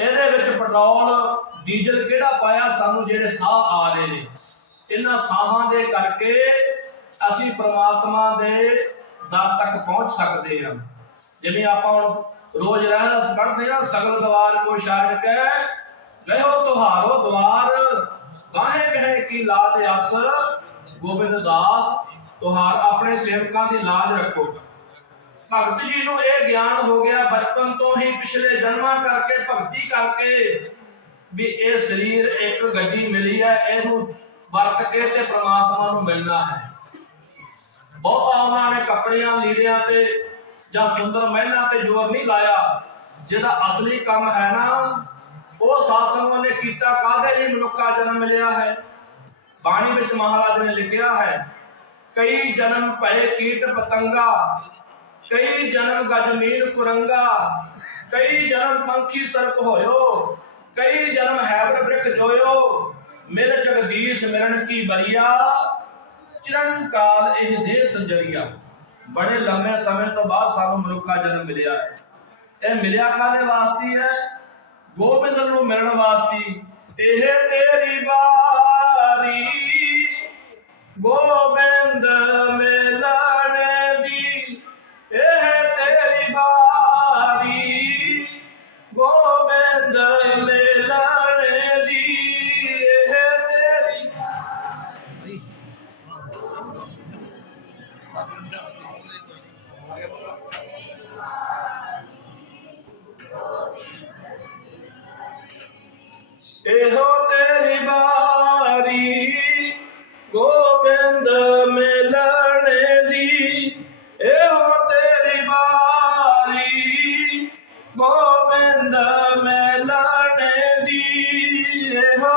ਇਹਦੇ ਵਿੱਚ petrol, diesel ਕਿਹੜਾ ਪਾਇਆ ਸਾਨੂੰ ਜਿਹੜੇ ਸਾਹ ਆ ਰਹੇ ਨੇ? ਇਹਨਾਂ ਸਾਹਾਂ ਦੇ ਕਰਕੇ ਅਸੀਂ ਪ੍ਰਮਾਤਮਾ ਦੇ ਦਰ ਤੱਕ ਪਹੁੰਚ ਸਕਦੇ ਹਾਂ। ਜਿਵੇਂ ਆਪਾਂ ਹੁਣ ਰੋਜ਼ ਰਹਿਣਾ ਪੜ੍ਹਦੇ ਹਾਂ, ਸਗਲ ਦਵਾਰ ਕੋ ਛਾੜ ਕੇ, ਗਇਓ ਤੁਹਾਰੋ ਦਵਾਰ, ਵਾਹੇ ਕਹੇ ਕੀ ਲਾਜ ਅਸ, ਗੋਬਿੰਦ ਦਾਸ, ਤੁਹਾਰ ਆਪਣੇ ਸੇਵਕਾਂ ਦੀ ਲਾਜ ਰੱਖੋ। ਭਗਤ ਜੀ ਨੂੰ ਇਹ ਗਿਆਨ ਹੋ ਗਿਆ ਬਚਪਨ ਤੋਂ ਹੀ ਪਿਛਲੇ ਜਨਮਾਂ ਕਰਕੇ, ਭਗਤੀ ਕਰਕੇ ਵੀ ਇਹ ਸਰੀਰ ਇੱਕ ਗੱਡੀ ਮਿਲੀ ਹੈ, ਇਹਨੂੰ ਵਰਤ ਕੇ ਤੇ ਪ੍ਰਮਾਤਮਾ ਨੂੰ ਮਿਲਣਾ ਹੈ। ਬਹੁਤਾ ਉਹਨਾਂ ਨੇ ਕੱਪੜਿਆਂ, ਲੀੜਿਆਂ ਤੇ ਜਾਂ ਸੁੰਦਰ ਮਹਿਲਾਂ ਤੇ ਜ਼ੋਰ ਨਹੀਂ ਲਾਇਆ। ਜਿਹੜਾ ਅਸਲੀ ਕੰਮ ਹੈ ਨਾ, ਉਹ ਸਾਸੰਗਾਂ ਨੇ ਕੀਤਾ, ਕਾਹਦੇ ਲਈ ਮਨੁੱਖਾ ਜਨਮ ਮਿਲਿਆ ਹੈ? ਬਾਣੀ ਵਿੱਚ ਮਹਾਰਾਜ ਨੇ ਲਿਖਿਆ ਹੈ, ਕਈ ਜਨਮ ਭਏ ਕੀਟ ਪਤੰਗਾ ਕਈ ਜਨਮ ਗਜਮੀਨ ਕੁਰੰਗਾ, ਕਈ ਜਨਮ ਪੰਖੀ ਸਰਪ ਹੋਇਓ, ਕਈ ਜਨਮ ਹੈਵਰ ਬ੍ਰਿਖ ਜੋਇਓ, ਮਿਲ ਜਗਦੀਸ਼ ਮਿਲਣ ਕੀ ਬਰੀਆ? ਚਿਰਨ ਕਾਲ ਇਹ ਦੇ ਸੰਜਰੀਆ ਬੜੇ ਲੰਮੇ ਸਮੇਂ ਤੋਂ ਬਾਅਦ ਸਾਨੂੰ ਮਨੁੱਖਾ ਜਨਮ ਮਿਲਿਆ ਹੈ। ਇਹ ਮਿਲਿਆ ਕਾਹਦੇ ਵਾਸਤੇ ਹੈ? ਗੋਬਿੰਦ ਨੂੰ ਮਿਲਣ ਵਾਸਤੇ। ਇਹ ਤੇਰੀ ਵਾਰੀ ਇਹੋ ਤੇਰੀ ਬਾਰੀ ਗੋਬਿੰਦ ਮਿਲਣ ਦੀ। ਇਹੋ ਤੇਰੀ ਬਾਰੀ ਗੋਬਿੰਦ ਮਿਲਣ ਦੀ। ਇਹੋ